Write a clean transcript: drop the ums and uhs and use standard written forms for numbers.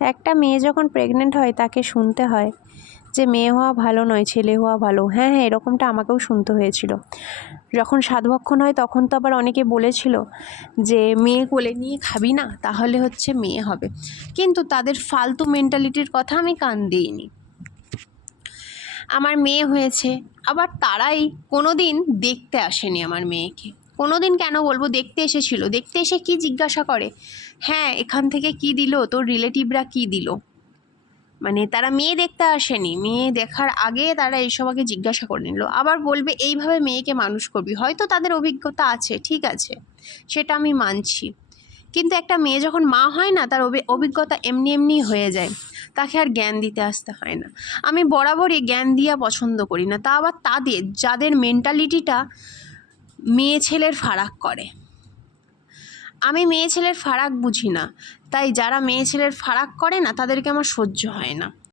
একটা মেয়ে যখন প্রেগনেন্ট হয় তাকে শুনতে হয় যে মেয়ে হওয়া ভালো নয়, ছেলে হওয়া ভালো। হ্যাঁ হ্যাঁ, এরকমটা আমাকেও শুনতে হয়েছিল। যখন 7 ভক্ষণ হয় তখন তো আবার অনেকে বলেছিল যে মেয়ে কোলে নিয়ে খাবি না, তাহলে হচ্ছে মেয়ে হবে। কিন্তু তাদের ফালতু মেন্টালিটির কথা আমি কান দিইনি। আমার মেয়ে হয়েছে, আবার তারাই কোনো দিন দেখতে আসেনি আমার মেয়েকে। কোনো দিন কেন বলবো, দেখতে এসেছিল। দেখতে এসে কি জিজ্ঞাসা করে, হ্যাঁ এখান থেকে কি দিল, তোর রিলেটিভরা কি দিল। মানে তারা মেয়ে দেখতে আসেনি, মেয়ে দেখার আগে তারা এইসব আগে জিজ্ঞাসা করে নিল। আবার বলবে এইভাবে মেয়েকে মানুষ করবি, হয়তো তাদের অভিজ্ঞতা আছে, ঠিক আছে, সেটা আমি মানছি। কিন্তু একটা মেয়ে যখন মা হয় না, তার অভিজ্ঞতা এমনি এমনি হয়ে যায়, তাকে আর জ্ঞান দিতে আসতে হয় না। আমি বরাবরই জ্ঞান দিয়া পছন্দ করি না, তা আবার তাদের যাদের মেন্টালিটিটা মেয়ে ছেলের ফারাক করে। আমি মেয়ে ছেলের ফারাক বুঝি না, তাই যারা মেয়ে ছেলের ফারাক করে না তাদেরকে আমার সহ্য হয় না।